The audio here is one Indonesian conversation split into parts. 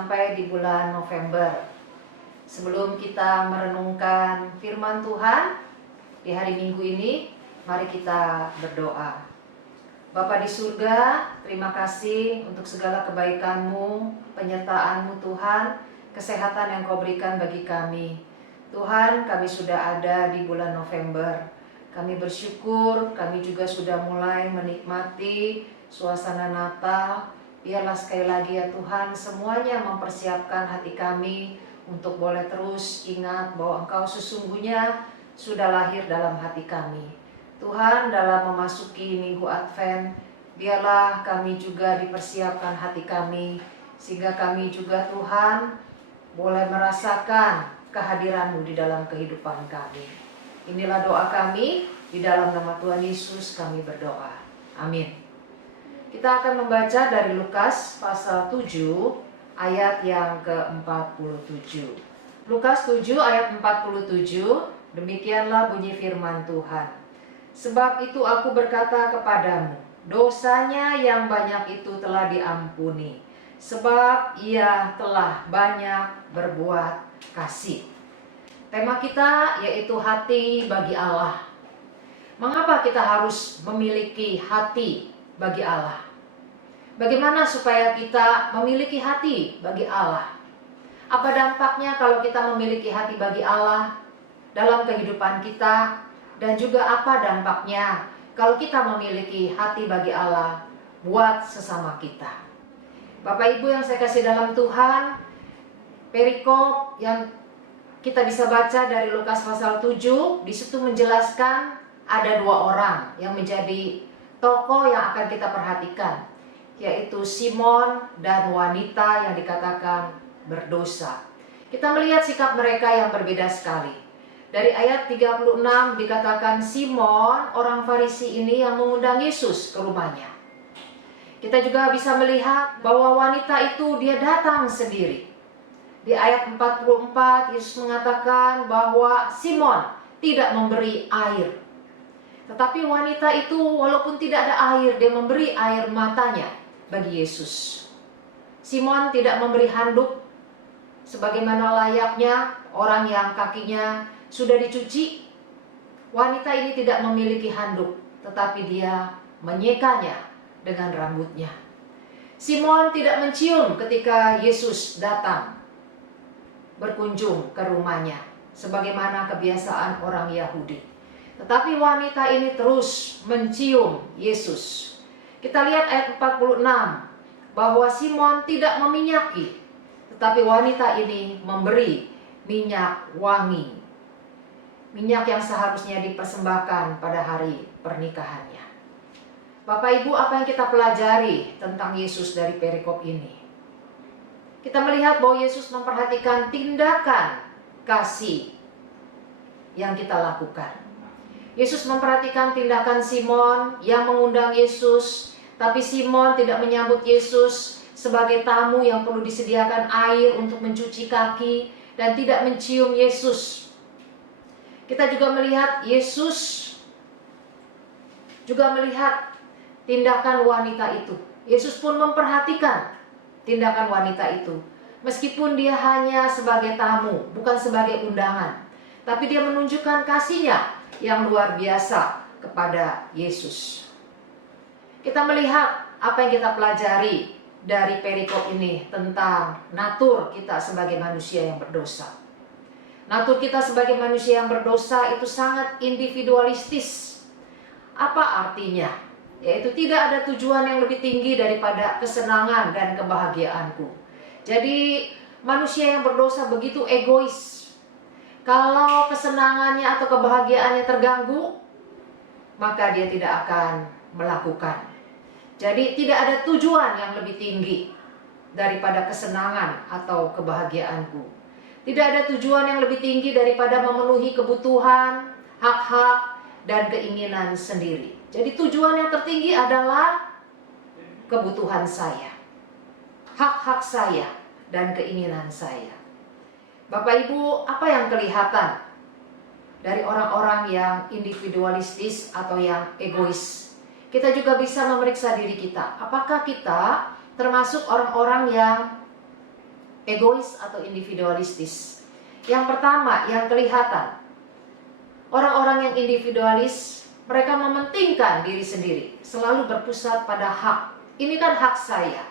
sampai di bulan November. Sebelum kita merenungkan firman Tuhan di hari Minggu ini, mari kita berdoa. Bapa di surga, terima kasih untuk segala kebaikan-Mu, penyertaan-Mu Tuhan, kesehatan yang Kau berikan bagi kami. Tuhan, kami sudah ada di bulan November. Kami bersyukur, kami juga sudah mulai menikmati suasana Natal. Biarlah sekali lagi ya Tuhan, semuanya mempersiapkan hati kami untuk boleh terus ingat bahwa Engkau sesungguhnya sudah lahir dalam hati kami. Tuhan, dalam memasuki Minggu Advent, biarlah kami juga dipersiapkan hati kami, sehingga kami juga Tuhan boleh merasakan kehadiran-Mu di dalam kehidupan kami. Inilah doa kami, di dalam nama Tuhan Yesus kami berdoa. Amin. Kita akan membaca dari Lukas pasal 7 ayat yang ke-47. Lukas 7 ayat 47, demikianlah bunyi firman Tuhan. Sebab itu aku berkata kepadamu, dosanya yang banyak itu telah diampuni, sebab ia telah banyak berbuat kasih. Tema kita yaitu hati bagi Allah. Mengapa kita harus memiliki hati bagi Allah? Bagaimana supaya kita memiliki hati bagi Allah? Apa dampaknya kalau kita memiliki hati bagi Allah dalam kehidupan kita? Dan juga apa dampaknya kalau kita memiliki hati bagi Allah buat sesama kita? Bapak Ibu yang saya kasih dalam Tuhan, perikop yang kita bisa baca dari Lukas pasal 7, di situ menjelaskan ada dua orang yang menjadi tokoh yang akan kita perhatikan, yaitu Simon dan wanita yang dikatakan berdosa. Kita melihat sikap mereka yang berbeda sekali. Dari ayat 36 dikatakan Simon, orang Farisi ini yang mengundang Yesus ke rumahnya. Kita juga bisa melihat bahwa wanita itu dia datang sendiri. Di ayat 44 Yesus mengatakan bahwa Simon tidak memberi air. Tetapi wanita itu walaupun tidak ada air, dia memberi air matanya bagi Yesus. Simon tidak memberi handuk sebagaimana layaknya orang yang kakinya sudah dicuci. Wanita ini tidak memiliki handuk, tetapi dia menyekanya dengan rambutnya. Simon tidak mencium ketika Yesus datang berkunjung ke rumahnya, sebagaimana kebiasaan orang Yahudi. Tetapi wanita ini terus mencium Yesus. Kita lihat ayat 46, bahwa Simon tidak meminyaki, tetapi wanita ini memberi minyak wangi. Minyak yang seharusnya dipersembahkan pada hari pernikahannya. Bapak Ibu, apa yang kita pelajari tentang Yesus dari perikop ini? Kita melihat bahwa Yesus memperhatikan tindakan kasih yang kita lakukan. Yesus memperhatikan tindakan Simon yang mengundang Yesus, tapi Simon tidak menyambut Yesus sebagai tamu yang perlu disediakan air untuk mencuci kaki dan tidak mencium Yesus. Kita juga melihat Yesus juga melihat tindakan wanita itu. Yesus pun memperhatikan tindakan wanita itu. Meskipun dia hanya sebagai tamu, bukan sebagai undangan, tapi dia menunjukkan kasihnya yang luar biasa kepada Yesus. Kita melihat apa yang kita pelajari dari perikop ini tentang natur kita sebagai manusia yang berdosa. Natur kita sebagai manusia yang berdosa itu sangat individualistis. Apa artinya? Yaitu tidak ada tujuan yang lebih tinggi daripada kesenangan dan kebahagiaanku. Jadi manusia yang berdosa begitu egois. Kalau kesenangannya atau kebahagiaannya terganggu, maka dia tidak akan melakukan. Jadi tidak ada tujuan yang lebih tinggi daripada kesenangan atau kebahagiaanku. Tidak ada tujuan yang lebih tinggi daripada memenuhi kebutuhan, hak-hak, dan keinginan sendiri. Jadi tujuan yang tertinggi adalah kebutuhan saya, hak-hak saya, dan keinginan saya. Bapak Ibu, apa yang kelihatan dari orang-orang yang individualistis atau yang egois? Kita juga bisa memeriksa diri kita. Apakah kita termasuk orang-orang yang egois atau individualistis. Yang pertama, yang kelihatan, orang-orang yang individualis, mereka mementingkan diri sendiri, selalu berpusat pada hak. Ini kan hak saya.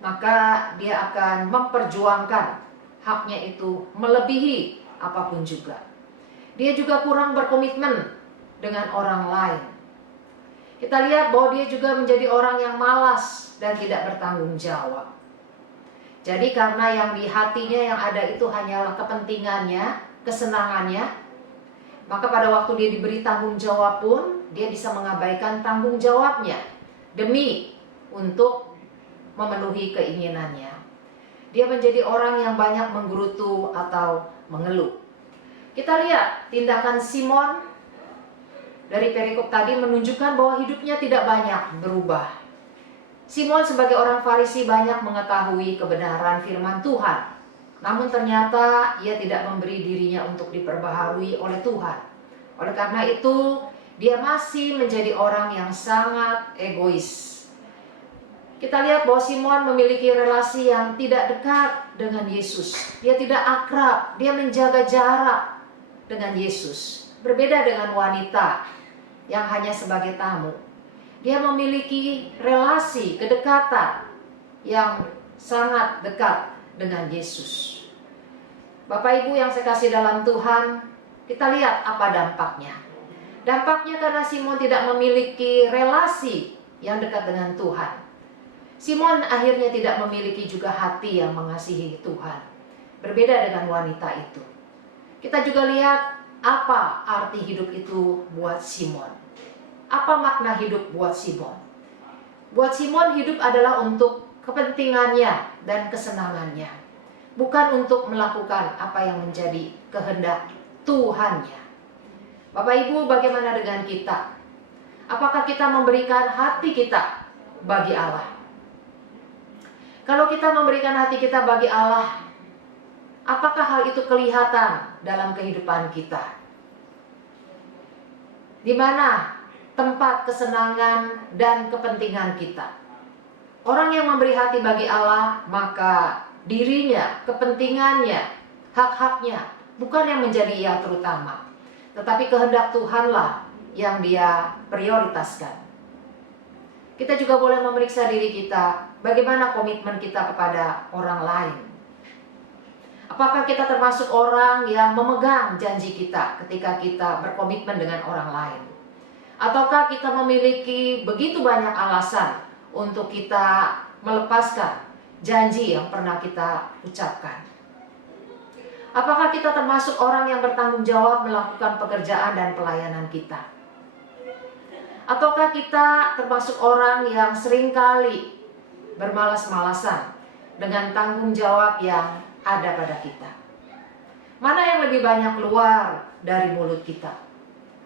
Maka dia akan memperjuangkan haknya itu melebihi apapun juga. Dia juga kurang berkomitmen dengan orang lain. Kita lihat bahwa dia juga menjadi orang yang malas dan tidak bertanggung jawab. Jadi karena yang di hatinya yang ada itu hanyalah kepentingannya, kesenangannya, maka pada waktu dia diberi tanggung jawab pun, dia bisa mengabaikan tanggung jawabnya demi untuk memenuhi keinginannya. Dia menjadi orang yang banyak menggerutu atau mengeluh. Kita lihat tindakan Simon dari perikop tadi menunjukkan bahwa hidupnya tidak banyak berubah. Simon sebagai orang Farisi banyak mengetahui kebenaran firman Tuhan. Namun ternyata ia tidak memberi dirinya untuk diperbaharui oleh Tuhan. Oleh karena itu, dia masih menjadi orang yang sangat egois. Kita lihat bahwa Simon memiliki relasi yang tidak dekat dengan Yesus. Dia tidak akrab, dia menjaga jarak dengan Yesus. Berbeda dengan wanita yang hanya sebagai tamu. Dia memiliki relasi, kedekatan yang sangat dekat dengan Yesus. Bapak Ibu yang saya kasih dalam Tuhan, kita lihat apa dampaknya. Dampaknya karena Simon tidak memiliki relasi yang dekat dengan Tuhan. Simon akhirnya tidak memiliki juga hati yang mengasihi Tuhan. Berbeda dengan wanita itu. Kita juga lihat apa arti hidup itu buat Simon. Apa makna hidup buat Simon? Buat Simon hidup adalah untuk kepentingannya dan kesenangannya, bukan untuk melakukan apa yang menjadi kehendak Tuhannya. Bapak Ibu, bagaimana dengan kita? Apakah kita memberikan hati kita bagi Allah? Kalau kita memberikan hati kita bagi Allah, apakah hal itu kelihatan dalam kehidupan kita? Di mana tempat kesenangan dan kepentingan kita? Orang yang memberi hati bagi Allah, maka dirinya, kepentingannya, hak-haknya bukan yang menjadi ia terutama, tetapi kehendak Tuhanlah yang dia prioritaskan. Kita juga boleh memeriksa diri kita, bagaimana komitmen kita kepada orang lain. Apakah kita termasuk orang yang memegang janji kita ketika kita berkomitmen dengan orang lain? Ataukah kita memiliki begitu banyak alasan untuk kita melepaskan janji yang pernah kita ucapkan? Apakah kita termasuk orang yang bertanggung jawab melakukan pekerjaan dan pelayanan kita? Ataukah kita termasuk orang yang seringkali bermalas-malasan dengan tanggung jawab yang ada pada kita? Mana yang lebih banyak keluar dari mulut kita?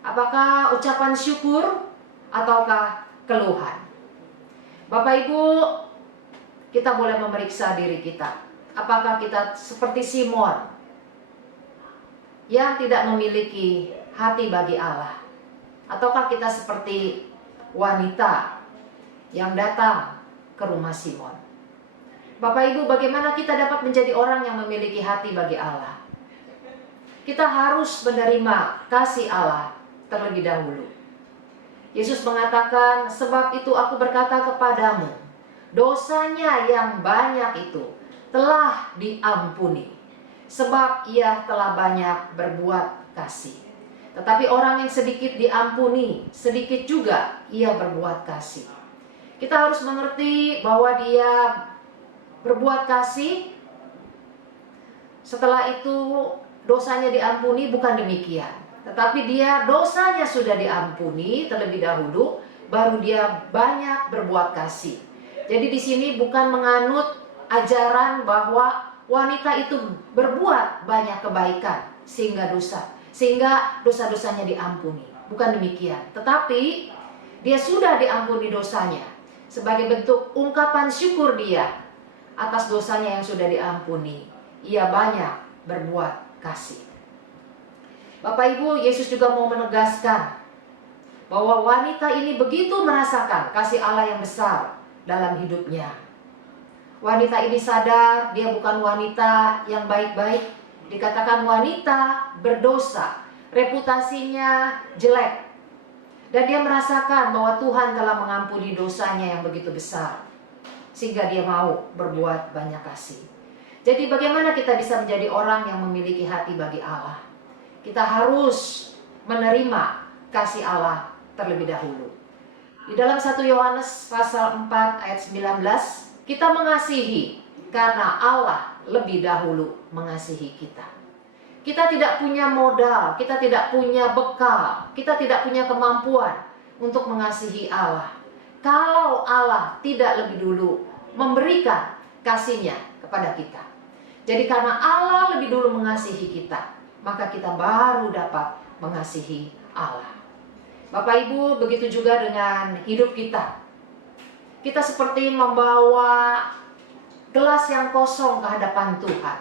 Apakah ucapan syukur ataukah keluhan? Bapak Ibu, kita boleh memeriksa diri kita. Apakah kita seperti Simon yang tidak memiliki hati bagi Allah? Ataukah kita seperti wanita yang datang ke rumah Simon? Bapak Ibu, bagaimana kita dapat menjadi orang yang memiliki hati bagi Allah? Kita harus menerima kasih Allah terlebih dahulu. Yesus mengatakan, sebab itu aku berkata kepadamu, dosanya yang banyak itu telah diampuni, sebab ia telah banyak berbuat kasih. Tetapi orang yang sedikit diampuni, sedikit juga ia berbuat kasih. Kita harus mengerti bahwa dia berbuat kasih, setelah itu dosanya diampuni, bukan demikian. Tetapi dia dosanya sudah diampuni terlebih dahulu, baru dia banyak berbuat kasih. Jadi di sini bukan menganut ajaran bahwa wanita itu berbuat banyak kebaikan sehingga dosa-dosanya diampuni. Bukan demikian. Tetapi dia sudah diampuni dosanya sebagai bentuk ungkapan syukur dia atas dosanya yang sudah diampuni. Ia banyak berbuat kasih. Bapak Ibu, Yesus juga mau menegaskan bahwa wanita ini begitu merasakan kasih Allah yang besar dalam hidupnya. Wanita ini sadar dia bukan wanita yang baik-baik. Dikatakan wanita berdosa, reputasinya jelek. Dan dia merasakan bahwa Tuhan telah mengampuni dosanya yang begitu besar, sehingga dia mau berbuat banyak kasih. Jadi bagaimana kita bisa menjadi orang yang memiliki hati bagi Allah? Kita harus menerima kasih Allah terlebih dahulu. Di dalam 1 Yohanes pasal 4 ayat 19, kita mengasihi karena Allah lebih dahulu mengasihi kita. Kita tidak punya modal, kita tidak punya bekal, kita tidak punya kemampuan untuk mengasihi Allah kalau Allah tidak lebih dulu memberikan kasih-Nya kepada kita. Jadi karena Allah lebih dulu mengasihi kita, maka kita baru dapat mengasihi Allah. Bapak Ibu, begitu juga dengan hidup kita. Kita seperti membawa gelas yang kosong ke hadapan Tuhan.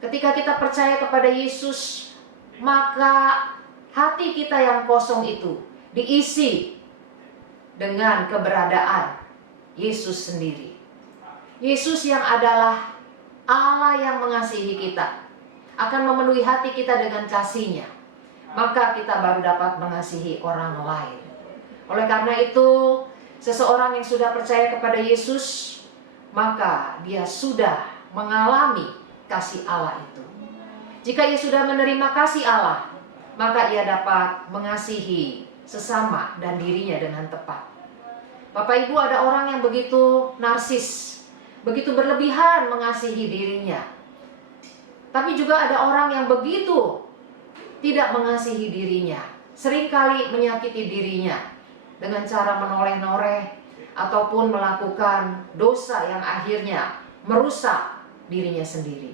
Ketika kita percaya kepada Yesus, maka hati kita yang kosong itu diisi dengan keberadaan Yesus sendiri. Yesus yang adalah Allah yang mengasihi kita akan memenuhi hati kita dengan kasih-Nya. Maka kita baru dapat mengasihi orang lain. Oleh karena itu, seseorang yang sudah percaya kepada Yesus, maka dia sudah mengalami kasih Allah itu. Jika ia sudah menerima kasih Allah, maka ia dapat mengasihi sesama dan dirinya dengan tepat. Bapak Ibu, ada orang yang begitu narsis, begitu berlebihan mengasihi dirinya. Tapi juga ada orang yang begitu tidak mengasihi dirinya, seringkali menyakiti dirinya dengan cara menoleh-noleh ataupun melakukan dosa yang akhirnya merusak dirinya sendiri.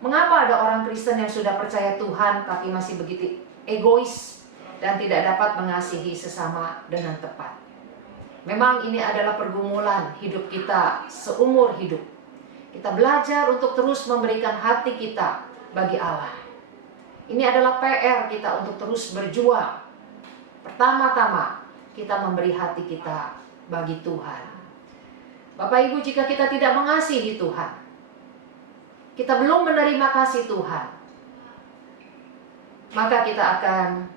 Mengapa ada orang Kristen yang sudah percaya Tuhan tapi masih begitu egois dan tidak dapat mengasihi sesama dengan tepat? Memang ini adalah pergumulan hidup kita seumur hidup. Kita belajar untuk terus memberikan hati kita bagi Allah. Ini adalah PR kita untuk terus berjuang. Pertama-tama, kita memberi hati kita bagi Tuhan. Bapak Ibu, jika kita tidak mengasihi Tuhan, kita belum menerima kasih Tuhan, maka kita akan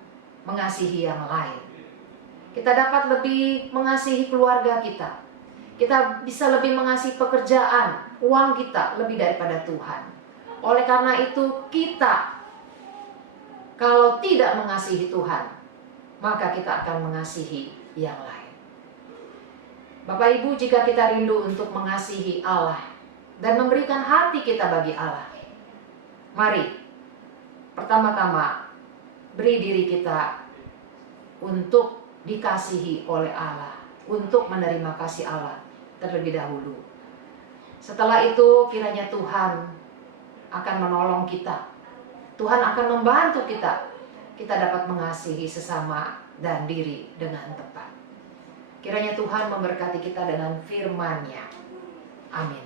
mengasihi yang lain. Kita dapat lebih mengasihi keluarga kita. Kita bisa lebih mengasihi pekerjaan, uang kita lebih daripada Tuhan. Oleh karena itu kita, kalau tidak mengasihi Tuhan, maka kita akan mengasihi yang lain. Bapak Ibu, jika kita rindu untuk mengasihi Allah dan memberikan hati kita bagi Allah, mari pertama-tama beri diri kita untuk dikasihi oleh Allah, untuk menerima kasih Allah terlebih dahulu. Setelah itu kiranya Tuhan akan menolong kita. Tuhan akan membantu kita. Kita dapat mengasihi sesama dan diri dengan tepat. Kiranya Tuhan memberkati kita dengan firman-Nya. Amin.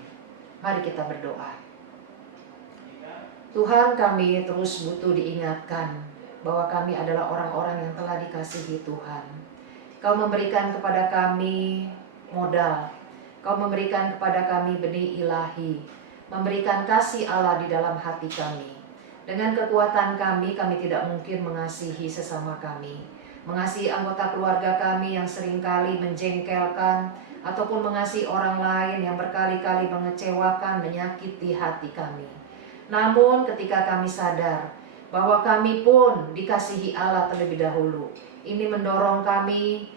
Mari kita berdoa. Tuhan, kami terus butuh diingatkan bahwa kami adalah orang-orang yang telah dikasihi Tuhan. Kau memberikan kepada kami modal. Kau memberikan kepada kami benih ilahi. Memberikan kasih Allah di dalam hati kami. Dengan kekuatan kami tidak mungkin mengasihi sesama kami. Mengasihi anggota keluarga kami yang seringkali menjengkelkan, ataupun mengasihi orang lain yang berkali-kali mengecewakan, menyakiti hati kami. Namun ketika kami sadar bahwa kami pun dikasihi Allah terlebih dahulu, ini mendorong kami,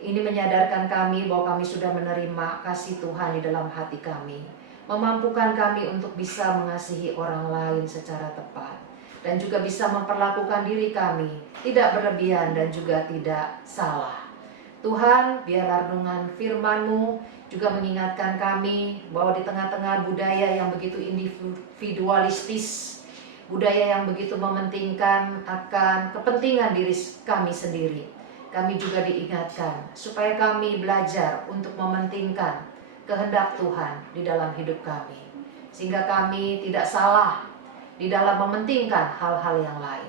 ini menyadarkan kami bahwa kami sudah menerima kasih Tuhan di dalam hati kami, memampukan kami untuk bisa mengasihi orang lain secara tepat, dan juga bisa memperlakukan diri kami tidak berlebihan dan juga tidak salah. Tuhan, biarlah renungan firman-Mu juga mengingatkan kami bahwa di tengah-tengah budaya yang begitu individualistis, budaya yang begitu mementingkan akan kepentingan diri kami sendiri, kami juga diingatkan supaya kami belajar untuk mementingkan kehendak Tuhan di dalam hidup kami, sehingga kami tidak salah di dalam mementingkan hal-hal yang lain.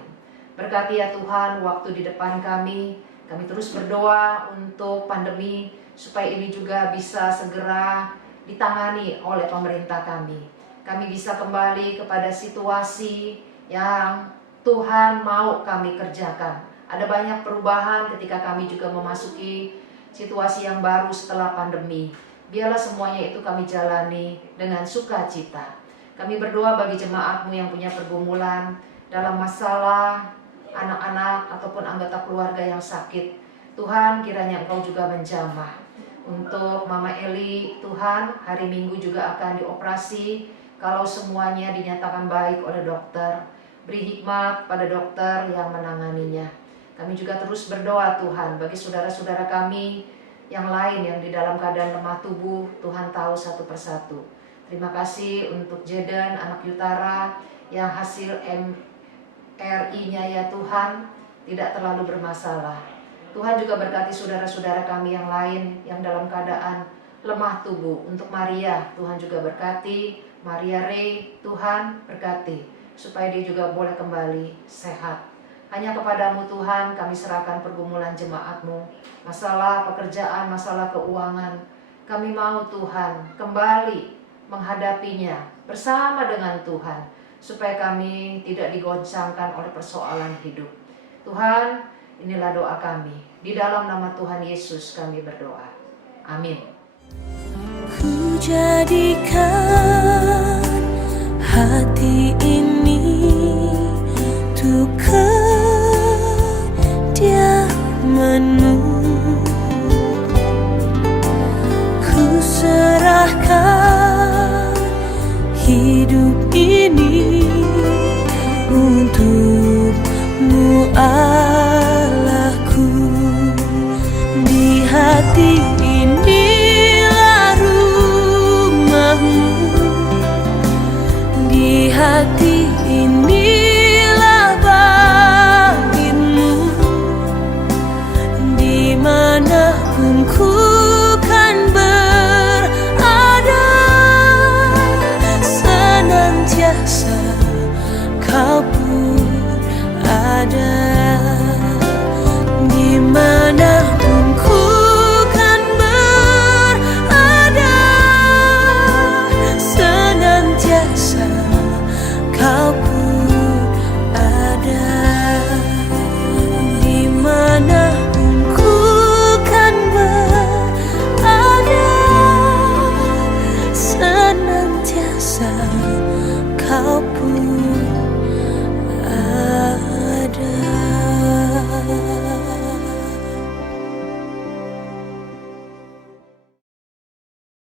Berkati ya Tuhan waktu di depan kami terus berdoa untuk pandemi supaya ini juga bisa segera ditangani oleh pemerintah kami. Kami bisa kembali kepada situasi yang Tuhan mau kami kerjakan. Ada banyak perubahan ketika kami juga memasuki situasi yang baru setelah pandemi. Biarlah semuanya itu kami jalani dengan sukacita. Kami berdoa bagi jemaat-Mu yang punya pergumulan dalam masalah anak-anak ataupun anggota keluarga yang sakit. Tuhan, kiranya Engkau juga menjamah. Untuk Mama Eli, Tuhan, hari Minggu juga akan dioperasi. Kalau semuanya dinyatakan baik oleh dokter, beri hikmat pada dokter yang menanganinya. Kami juga terus berdoa Tuhan bagi saudara-saudara kami yang lain yang di dalam keadaan lemah tubuh. Tuhan tahu satu persatu. Terima kasih untuk Jeden, anak Yutara, yang hasil MRI-nya ya Tuhan tidak terlalu bermasalah. Tuhan juga berkati saudara-saudara kami yang lain yang dalam keadaan lemah tubuh. Untuk Maria, Tuhan juga berkati. Maria Rey, Tuhan berkati supaya dia juga boleh kembali sehat. Hanya kepadamu Tuhan kami serahkan pergumulan jemaat-Mu, masalah pekerjaan, masalah keuangan. Kami mau Tuhan kembali menghadapinya bersama dengan Tuhan, supaya kami tidak digoncangkan oleh persoalan hidup. Tuhan, inilah doa kami. Di dalam nama Tuhan Yesus kami berdoa. Amin. Ku jadikan hati ini untuk kediaman-Mu. Ku serahkan hidup ini untuk-Mu Allahku. Di hati inilah rumah-Mu, di hati inilah bait-Mu. Dimanapun ku kan berada, senantiasa Kau pun ada. Dimanapun ku kan berada, senantiasa Kau pun ada. Dimanapun ku kan berada, senantiasa Kau